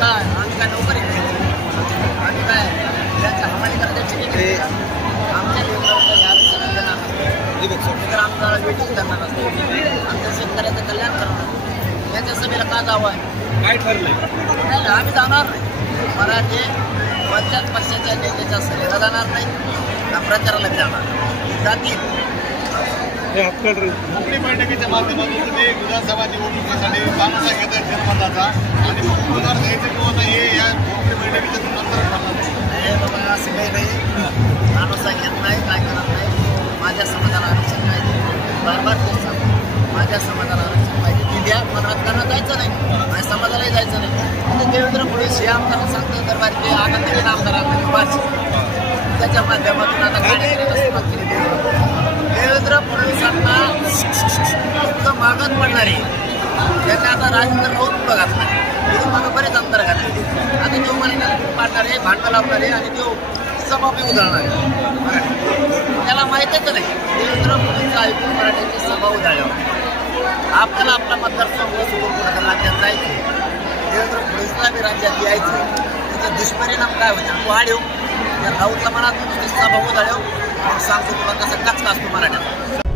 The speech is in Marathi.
काय आम्ही काय नोकरी आम्ही काय त्यांच्या हमाली करायची आमच्या लेकरांना आमदार वेटिंग करणार असतो आमच्या शेतकऱ्याचं कल्याण करणार याच्या सभेला का जावं आहे काय ठरलंय नाही आम्ही जाणार नाही मराठी कोणत्याच पक्षाच्या नेत्याच्या सभेला जाणार नाही ना प्रचाराला जाणार जातील मोकळी बैठकीच्या माध्यमातून तुम्ही विधानसभा निवडणुकीसाठी कामाचा घेताय निर्बंधाचा आणि उमेदवार द्यायचं किंवा नाही हे या मोकळी बैठकीच्या नंतर नाही बाबा असं काही नाही माणूस घेत नाही काय करत नाही माझ्या समाजाला आरक्षण पाहिजे बार तेच सांगतो माझ्या समाजाला आरक्षण पाहिजे ती द्या पण राजकारणात जायचं नाही माझ्या समाजालाही जायचं नाही म्हणजे देवेंद्र फडणवीस हे आमदारांना सांगतं दरबार ते आनंद आमदार त्याच्या माध्यमातून आता कार्यक्रमाला सुरुवात केली देवेंद्र फडणवीसांना इतकं मागत पडणारे त्यांनी आता राजकारण होत घातला तिथून मागं बरेच अंतर घातले आता तो मला पाडणारे भांडण लावणारे आणि तो सभापी उधळणारे मराठी त्याला माहीतच नाही देवेंद्र फडणवीसचा ऐकून मराठ्यांची सभा उधळल्यावर आपल्याला आपला मतदारसंघ सोडून कोणाच्या राज्यात जायचं देवेंद्र फडणवीसला बी राज्यात यायचं त्याचे दुष्परिणाम काय होते वाढ येऊ त्या राऊतला मनात सभा उधळव सांगतो तुला कसं कचका असतो मराठ्यात